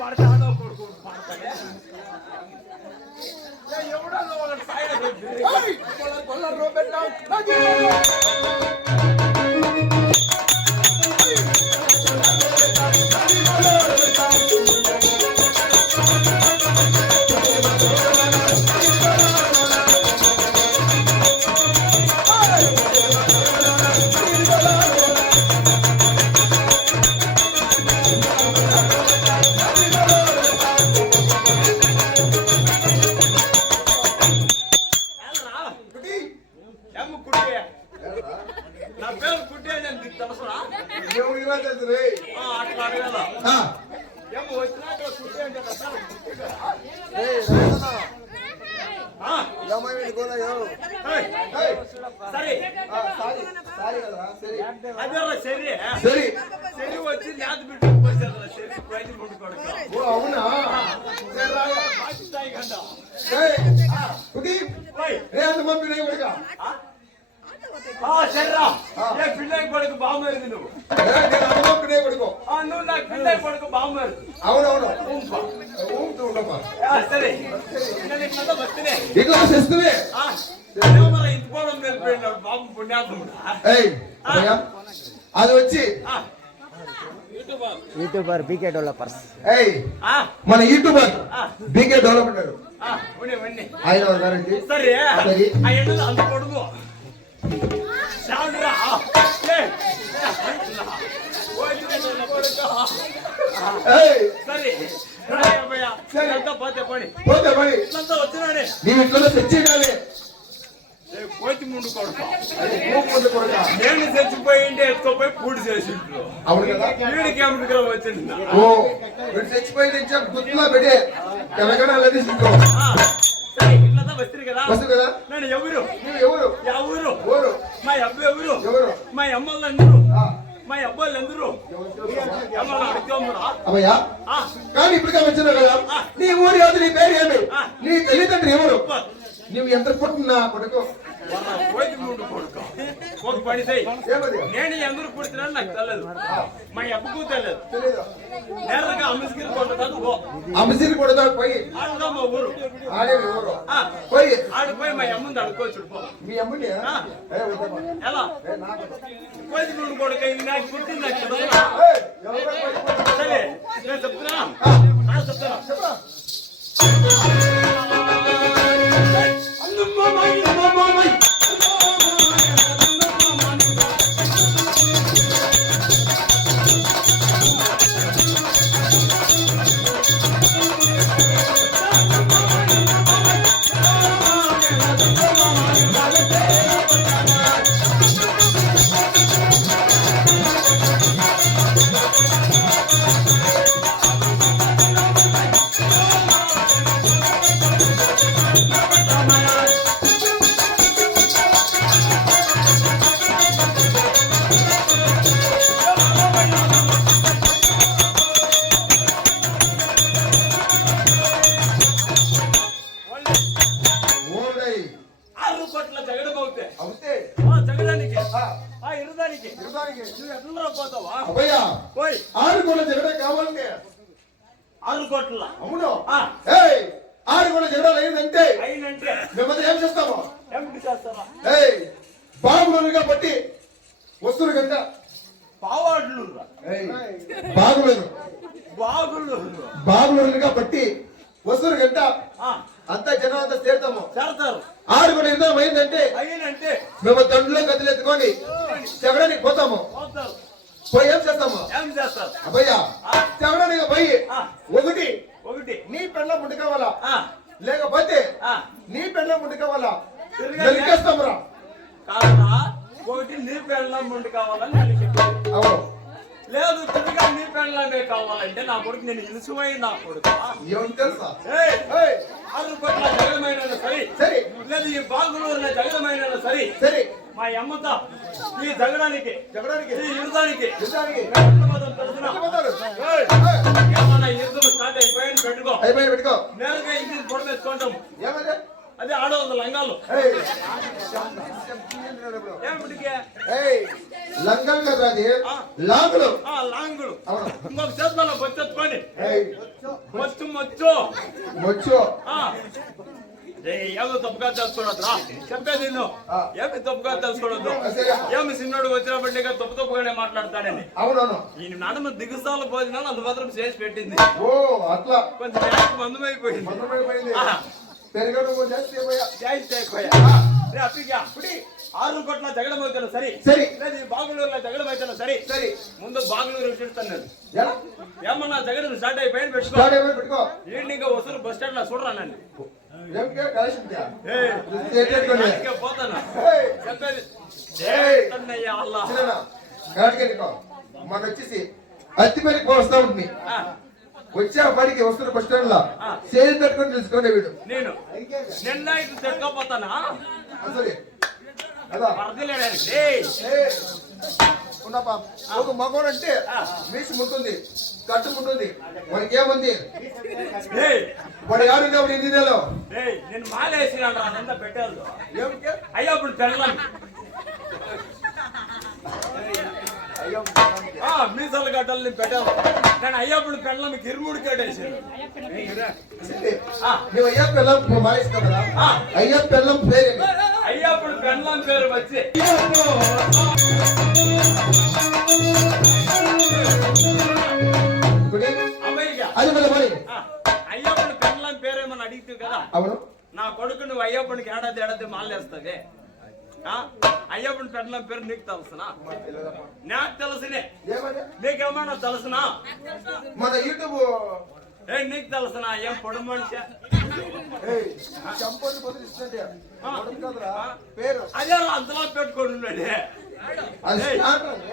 పడతాడో కొడుకు పడతాడే ఎవడో ఒకటి సైడ్ కొల్ల రో పెట్టావు వచ్చి న్యాత బిడ్డ అవునా పిల్లకి పడుకు బాగుమరిది నువ్వు నువ్వు నాకు పిల్లకి పడుకు బాగుమరి అవునవును సరే ఇట్లా చేస్తున్నా ఇంటిపోవడం వెళ్ళిపోయినాడు బాబు పుణ్యాత్ముడు అది వచ్చి యూట్యూబర్ బీకే డెవలపర్స్ మన యూట్యూబర్ బీకే డెవలపర్ ఆయన గారండి సరే అంత కొడుకు వచ్చినాడే నీ ఇంట్లో తెచ్చేయాలి కోతి ముందు కొడుకు నేను చచ్చిపోయింటే ఎత్తుకోపోయి పూడి చేసిండ్రు వీడికి ఏమిటిగా వచ్చింది చచ్చిపోయింది గుర్తులో పెట్టే తెలంగాణ వస్తుంది కదా నేను ఎవరు మా అబ్బు ఎవరు మా అమ్మలు అందరూ మా అబ్బాయిలు అందరూ అమ్మయ్యా కానీ ఇప్పుడు వచ్చిన కదా నీ ఊరి నీ పేరు ఏమి నీ తల్లిదండ్రులు ఎవరు నువ్వు ఎంత పుట్టినా కొడుకు ఒక పని చేయి నేను ఎందుకు పుడుతున్నాను నాకు తెలియదు మా అబ్బకు తెలియదు నేరుగా అమ్మసిరి కొడతాను అమ్మసిరి కొడతాడు పోయి మా ఊరు పోయి ఆడిపోయి మా అమ్మని అడుకోవచ్చు మీ అమ్మని ఎలా కోతి నుండి కొడుకు నాకు పుట్టింది నాకు సరే నేను చెప్తున్నా చెప్తాను బాగులుగా పట్టి వస్తువులు కనుక బాగులుగా పట్టి వస్తువులు గంట అంతా జనం అంతా చేరుతారు 6 గంటల నిర్ణయం అయిందంటే మేము తండ్రిలో గదులు ఎత్తుకొని చెగడానికి పోతాము పోయి ఏం చేస్తాము అబ్బయ్యా చెగడానికి పోయి ఒకటి నీ పెళ్ళ ముడి కావాలా లేకపోతే నీ పెళ్ళ ముడి కావాలా నరికేస్తామురా ఒకటి నీ పెళ్ళం ముందు కావాలని లేదు తిరిగా నీ పెళ్ళమే కావాలంటే నా కొడుకు నేను ఇలుసుమై నా కొడుకు జగదమైన సరే లేదు ఈ బాగులూరులో జగదమైన సరే మా అమ్మతో ఈ జగడానికి ఈ యుద్ధానికి ఏమన్నా యుద్ధం స్టార్ట్ అయిపోయాను పెట్టుకో నేరుగా ఇంటికి పొడవేసుకుంటాం అదే ఆడవాళ్ళు లంగాలు లంగాలు కదా లాంగులు లాంగులు ఇంకొక చేతుల్లో బొచ్చెత్తుకోండి మొచ్చు మొచ్చు ఏమో తప్పుగా తెలుసుకోవద్దురా చెప్పేది నిన్ను ఏమి తప్పుగా తెలుసుకోవద్దు ఏమి సిన్నోడు వచ్చినప్పటి తప్పుగానే మాట్లాడతాడని అవునవును ఈ నడుమ దిగుసాల భోజనాలు అంత మాత్రం చేసి పెట్టింది ఓ అట్లా కొంచెం మందమైపోయింది పెరగడం జాయిస్ట్ అయిపోయా ఆరు కోట్ల జగడమవుతాను సరే బాగులూరులో జగడమవుతాను సరే ముందు బాగులూరు చూస్తాను నేను ఏమన్నా జగడం స్టార్ట్ అయిపోయింది పెట్టుకో ఈవినింగ్ వసూరు బస్ స్టాండ్ లో చూడరా నన్ను పోతాను చెప్పేది మన వచ్చేసి అత్తిపల్లికి వస్తా ఉంటుంది వచ్చే పడికి వస్తున్న బస్ స్టాండ్ లో చేతి తట్టుకొని తెలుసుకోండి వీడు నేను నిన్న ఇటు తట్టుకోపోతానా ఒక మగోడు అంటే మీసి ఉంటుంది కట్టు ఉంటుంది వాడికి ఏముంది వాడు ఎవరు ఇండియాలో నేను మాలేసిన పెట్టాలి అయ్యా ఇప్పుడు తెల్లని మీసాల గడ్డల్ని పెట్టాలి నేను అయ్యప్పుడు పెళ్ళం గిరుముడు కేటేసాను నువ్వు అయ్యా పెళ్ళం మాలేస్తావు కదా అయ్యా పెళ్ళం పేరు అయ్యప్పుడు పెళ్ళం పేరు వచ్చి అయ్యప్పుడు పెళ్ళం పేరేమని అడిగితే కదా అవును నా కొడుకు నువ్వు అయ్యప్పనికి ఏడాది మాలేస్తుంది అయ్యప్పని పెళ్ళం పేరు నీకు తెలుసునా నాకు తెలుసునే నీకేమన్నా తెలుసునా మన యూట్యూబ్ నీకు తెలుసునా ఏం పొడు మనిషి అదే అంతలా పెట్టుకోడు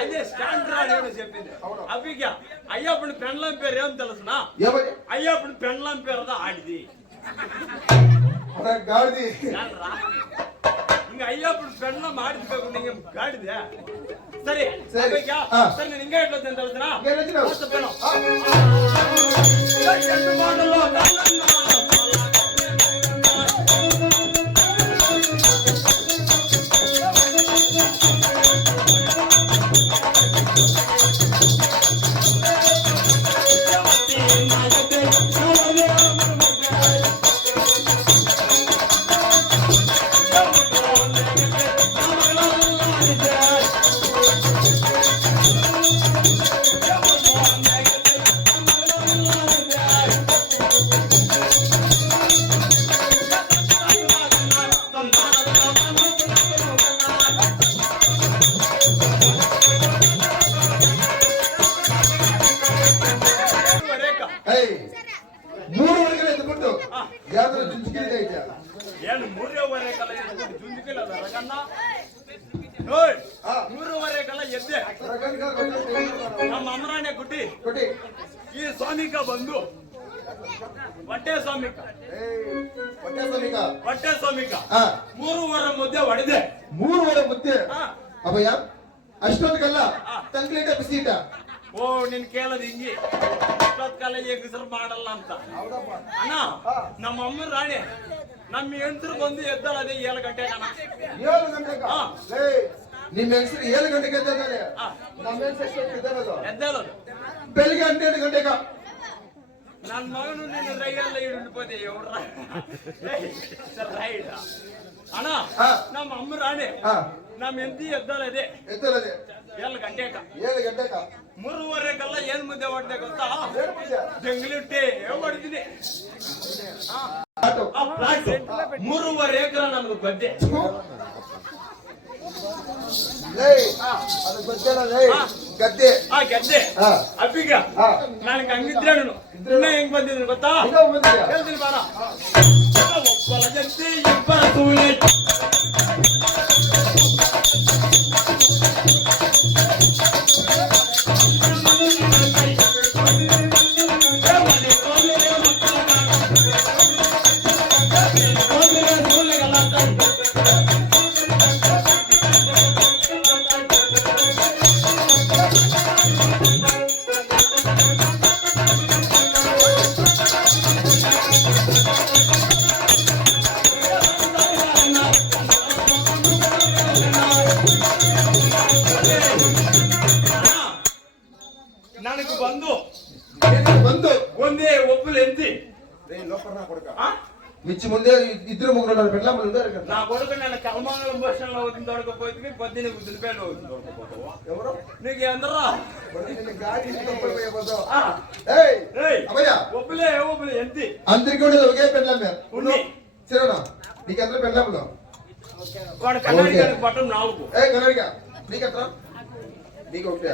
అదే స్టాండ్ రాడు చెప్పింది అబ్బిగా అయ్యప్పని పెళ్ళం పేరు ఏం తెలుసునా అయ్యప్పని పెళ్ళం పేరుదా ఆడిది ఇంక అయ్యప్పుడు పెళ్ళం ఆడిది కాకుండా గాడిదా సరే సరే నేను ఇంకా ఎట్లా తెలుసునా ಮೂರುವರೆ ಕಾಲ ಎದ್ದೆ ನಮ್ಮ ಅಮರಾಣೆ ಗುಡ್ಡಿ ಈ ಸ್ವಾಮಿಕ ಬಂದು ಹೊಟ್ಟೆ ಸ್ವಾಮಿಕ ಮೂರುವರೆ ಮುದ್ದೆ ಹೊಡೆದೆ ಮೂರುವರೆ ಮುದ್ದೆ ಅಭಯ ಅಷ್ಟೊತ್ತಿಗೆಲ್ಲ ತಂಕ್ಲೇಟ ಬಿಸಿಟ ಓ ನಿನ್ ಕೇಳದ್ ಹಿಂಗಿ ಅಷ್ಟೊತ್ಕಾಲ ಹೆಂಗಸರು ಮಾಡಲ್ಲ ಅಂತ ಅಣ್ಣ ನಮ್ಮ ಅಮ್ಮ ರಾಣಿ ನಮ್ಮ ಹೆಂಡರು ಬಂದು ಎದ್ದಾಳ ಅದೇ 7 ಗಂಟೆಗೆ ನಿಮ್ಮ ಹೆಂಗಸರು 7 ಗಂಟೆಗೆ ಎದ್ದಾಳೆ ನಮ್ಮ ಹೆಂಗಸರು ಎದ್ದೇಳೋದು ಬೆಳಿಗ್ಗೆ 12 ಗಂಟೆಗೆ ನನ್ನ ಮಗನು ನಿನ್ನ ರೈಯಲ್ಲ ಹಿಡಿದುపోతే ఎవరు ರೈಡ್ ಅಣ್ಣ ನಮ್ಮ ಅಮ್ಮ ರಾಣಿ ನಮ್ಮ ಹೆಂಡತಿ ಎದ್ದಾಳದೆ 7 ಗಂಟೆಗೆ 3:30 ಕಲ್ಲ ಏನ್ ಮುದ್ದೆ ಹೊಡೆದೆ ಗೊತ್ತಾ ಜಂಗ್ಲಿಟ್ಟಿ ಹೊಡೆದಿನಿ 3.5 ಎಕರೆ ನಮ್ದು ಗದ್ದೆ ಗದ್ದೆ ಗೆದ್ದೆ ಅಪ್ಪಿಗ ನನಗೆ ಹಂಗಿದ್ರೆ ಹೆಂಗ್ ಬಂದಿದ್ದೀನಿ ಗೊತ್ತಾ ಹೇಳ್ತೀನಿ ಬಾರ ಒಬ್ಬರ ಜಂತಿ ಇಬ್ಬರ ತೂಳೆ ఒప్పులు ఎంతి లోపల నా కొడుక ఆ? మిచ్చి ముందే ఇద్దరు ముగ్గురు ఉన్నారు పెళ్ళాములు ఉన్నారు కదా. నా కొడుకు నేను కల్మంగళం బస్టాండ్ లో అవుతుంది దొరకపోతే 18 రూపాయలు అవుతుంది దొరకపోతావా ఎవరు నీకు ఎందరా గాడి పోయిపోతావు ఒప్పులే ఒప్పులే ఎంతి అందరికీ ఉండేది ఒకే పెళ్ళాం ఉన్ని చిరనా నీకు ఎంత పెళ్ళాములు వాడు కన్నడిగా బట్టం 4 కన్నడిగా నీకెంత నీకు ఒకటే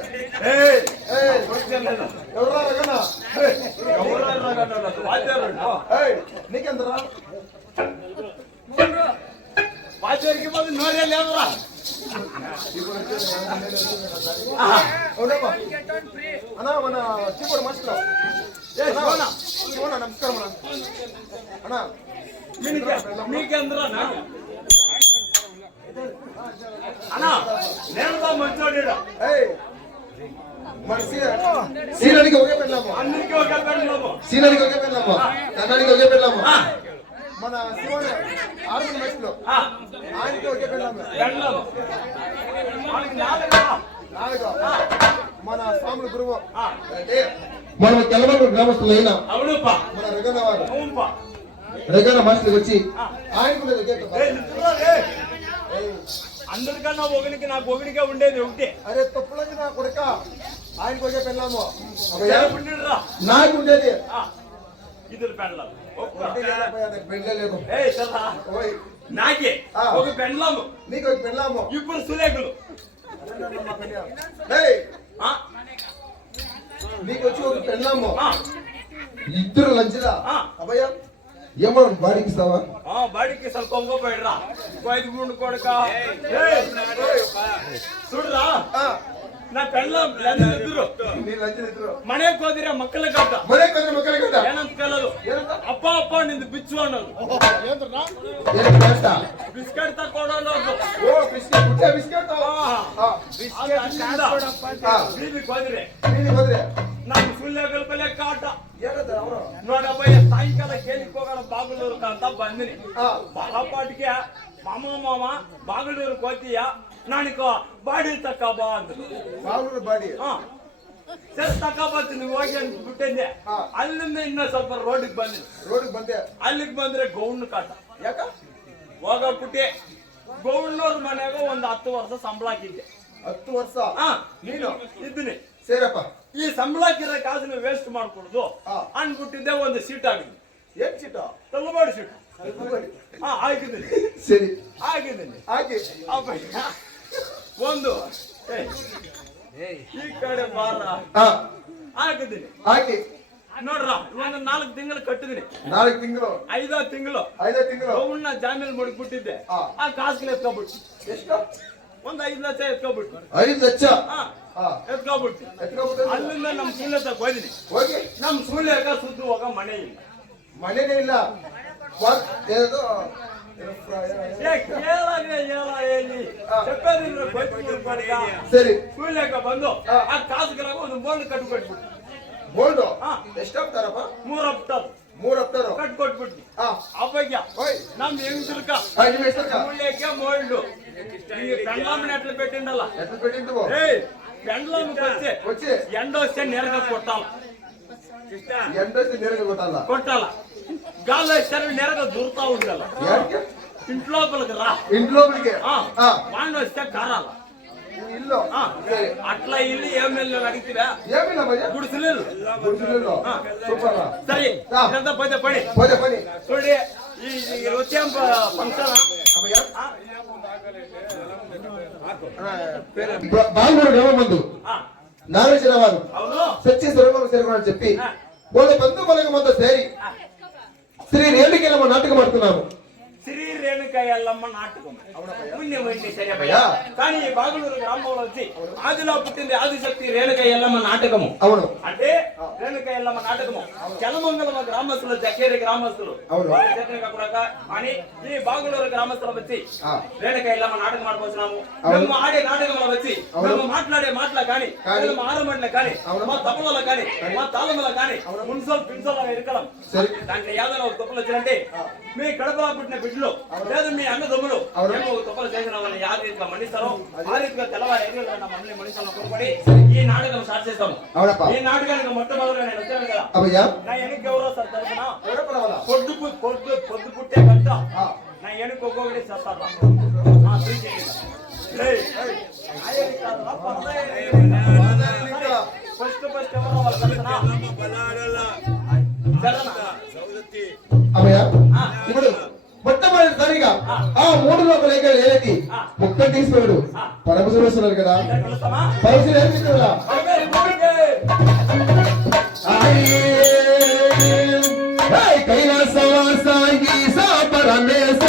ఎవరా రగనా నీకెంతరా వాచేరికి పోతే నోరే లేవరా అన్నా మన చీపుడు మనుషులు నమస్కారం అన్నా మీకెందరా అన్నా నేను మంచోడా మన సీనానికి ఒకే పెళ్ళాము అందరికీ ఒకే పెళ్ళాము సీనానికి ఒకే పెళ్ళాము కన్నానికి ఒకే పెళ్ళాము మన శివన్ ఆరుగురు మనుషులు ఆయనకి ఒకే పెళ్ళాము నాలుగు మన స్వాముల గురువు మనం తెల్లమూరు గ్రామస్తులు అయినా మన రగన వారు రగన మాస్టర్ వచ్చి ఆయనకు అందరికన్నా ఒకరికి నాకు ఒకరిగా ఉండేది ఒకటే అరే తప్పులకి నా కొడుక ఆయనకు ఒకే పెళ్ళాము నాకు ఉండేది ఇద్దరు పెళ్ళాము నాకే ఒక పెళ్ళాము నీకు ఒక పెళ్ళాము ఇప్పుడు సులేఖలు నీకు వచ్చి ఒక పెళ్ళాము ఇద్దరు లంచరా అభయ ఏమో బాడీకి ఇస్తావా బాడీకి ఇస్తాను కొంగపోయిడ్రా 5 గుండు కొడక చూడరా నా పెళ్ళం ఇద్దరు మనే కోదిరా మక్కల గడ్డ ఏనంత కలదు అప్ప అప్ప నింది బిచ్చు అన్నారు బిస్కెట్ తక్కువ నాకు సుల్లెగలపలే కాట 170 సాయంకాల కేలికోగల బాగులూరు కాంత బందిని బాలపాటికి మామ బాగులూరు కోతియా ನಾನಿಕೋ ಬಾಡಿ ತಕ್ಕ ಬಾ ಅಂತ ಬಾಡಿ ಸರ್ ತಕ್ಕ ಬರ್ತೀನಿ ನೀವು ಹೋಗಿ ಬಿಟ್ಟಿದ್ದೆ ಅಲ್ಲಿಂದ ಇನ್ನ ಸ್ವಲ್ಪ ರೋಡಿಗೆ ಬಂದೆ ಅಲ್ಲಿಗೆ ಬಂದ್ರೆ ಗೌಂಡ್ ಕಾಟ ಯಾಕ ಹೋಗಬಿಟ್ಟೆ ಗೌಂಡ್ನವ್ರ ಮನ್ಯಾಗ ಒಂದು 10 ವರ್ಷ ಸಂಬಳ ಹಾಕಿದ್ದೆ 10 ವರ್ಷ ನೀನು ಇದ್ದೀನಿ ಸೇರಪ್ಪ ಈ ಸಂಬಳ ಹಾಕಿರೋ ಕಾಸನ್ನ ವೇಸ್ಟ್ ಮಾಡ್ಕೊಡುದು ಅನ್ಬಿಟ್ಟಿದ್ದೆ ಒಂದು ಸೀಟ್ ಆಗಿದೆ ಏನ್ ಸೀಟ ತಳ್ಳಬಾಡಿ ಸೀಟ್ ಹಾಕಿದ್ದೀನಿ ಸರಿ ಹಾಕಿದ್ದೀನಿ ಹಾಕಿ ಒಂದು ಈ ಕಡೆ ಬಾರ ಹಾಕಿದ್ದೀನಿ ಹಾಕಿ ನೋಡ್ರ ಒಂದು 4 ತಿಂಗಳು ಕಟ್ಟಿದೀನಿ 4 ತಿಂಗಳು 5 ತಿಂಗಳು ಅವನ್ನ ಜಾಮೀನು ಮಾಡಿಬಿಟ್ಟಿದ್ದೆ ಆ ಕಾಸು ಎತ್ಕೊಬಿಟ್ಟು ಎಷ್ಟು ಒಂದು 5 ಲಕ್ಷ ಎತ್ಕೊಬಿಟ್ಟು 5 ಲಕ್ಷ ಎತ್ಕೊಬಿಟ್ಟು ಅಲ್ಲಿಂದ ನಮ್ ಸೂಲ್ಯ ತಗ ಹೋಗಿದ್ದೀನಿ ಹೋಗಿ ನಮ್ ಸೂಲ್ಯಾಗ ಸುದ್ದು ಹೋಗ ಮನೆನೇ ಇಲ್ಲ ಸರಿ ಸೂಲ್ಯಾಗ ಬಂದು ಆ ಕಾಸುಗಳಾಗ ಒಂದು ಬೋಲ್ಡ್ ಕಟ್ಟು ಕಟ್ಬಿಟ್ಟು ಬೋಲ್ಡ್ ಎಷ್ಟಾಗ್ತಾರಪ್ಪ 3 ಹಪ್ತಾರು ಕಟ್ ಕೊಟ್ಬಿಟ್ಟು ಅಪ್ಪಯ್ಯ ನಮ್ ಹೆಂಗ್ಸರ್ಕ ಸೂಲ್ಯಕ್ಕೆ ಮೋಲ್ಡ್ పెండ్లామని ఎట్లా పెట్టిండాలా పెండ్లాము వచ్చి ఎండొస్తే నేరుగా కొట్టాలా గాల్లో వేస్తే నేరుగా దూరుతా ఉండాల ఇంట్లోపలికి రా వాడిని వస్తే కారాల ఇల్లు అట్లా ఇల్లు ఏమి అడిగితే గుడిసెలు సరే ఇదంతా పని చూడి ఈ వచ్చే ఫంక్షన్ బాలూరు గ్రామమందు నాగేశ్వర వారు సత్య స్వరూపం చేరుకున్నారని చెప్పి వాళ్ళ బంధు బలగమంతా సేరి శ్రీ రేణుకెళ్ళమ్మ నాటకం ఆడుతున్నాము శ్రీ రేణుక ఎల్లమ్మ నాటకం కానీ ఈ బాగులూరు గ్రామంలో వచ్చి ఆదిలో పుట్టింది ఆదిశక్తి రేణుక ఎల్లమ్మ నాటకము అవును అంటే రేణుక ఎల్లమ్మ నాటకము చలమంగళ గ్రామస్తులు చక్కేరి గ్రామస్తులు కానీ ఈ బాగులూరు గ్రామస్తులు వచ్చి రేణుక ఎల్లమ్మ నాటకం ఆడుకొచ్చినాము మేము ఆడే నాటకంలో వచ్చి మేము మాట్లాడే మాటలు కానీ మేము ఆరమండలు కానీ మా తపల కానీ మా తాళముల కానీ మున్సల్ పిన్సల్ ఇరకలం దాంట్లో ఏదైనా ఒక తప్పులు వచ్చినంటే మీ కడపలో పుట్టిన బిడ్డలు లేదు మీ అన్నదమ్ములు అవును. ఏమో తప్పులు చేసిన వాళ్ళని ఆ రీతిగా మన్నిస్తారో ఆ రీతిగా తెల్లవారు మమ్మల్ని మనిషిలో కొనుక్కొని ఈ నాటకం స్టార్ట్ చేస్తాము. అవునప్పా. ఈ నాటకానికి మొట్టమొదటిగా నేను వచ్చాను కదా, అబ్బయ్యా నా వెనక్కి ఎవరో సార్ తరఫున ఎవరో పర్వాలా? పొద్దు పుట్టే గంట ఆ. నా వెనక ఒక్కొక్కటి చేస్తారు. ఫస్ట్ ఎవరో వాళ్ళ తరఫున అమ్మయ్య ఇప్పుడు మొట్టమొదటిసారిగా ఆ మూడు లోపల ఏది ముక్క తీసుకోడు పరమశివుడు వస్తున్నారు కదా, పరమశివుడు ఏం చేస్తున్నా కైలాసవాస ఈశా పరమేశ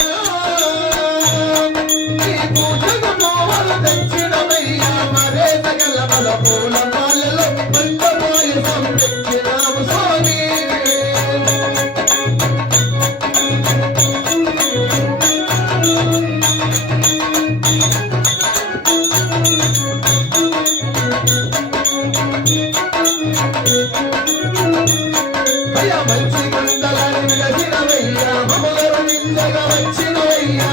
దక్షిణమయ్యా మరే సకల బల పూల మాలలో మండపాయసం దక్షిణాము స్వామి. అయ్యా మంచి గుండలని విడచినవయ్యా మమ్మలను నిందగా వచ్చినవయ్యా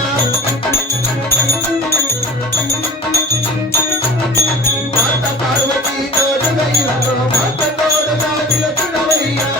మాత పార్వతీ తోడుగయ్యా మాత తోడుగా నిలచినవయ్యా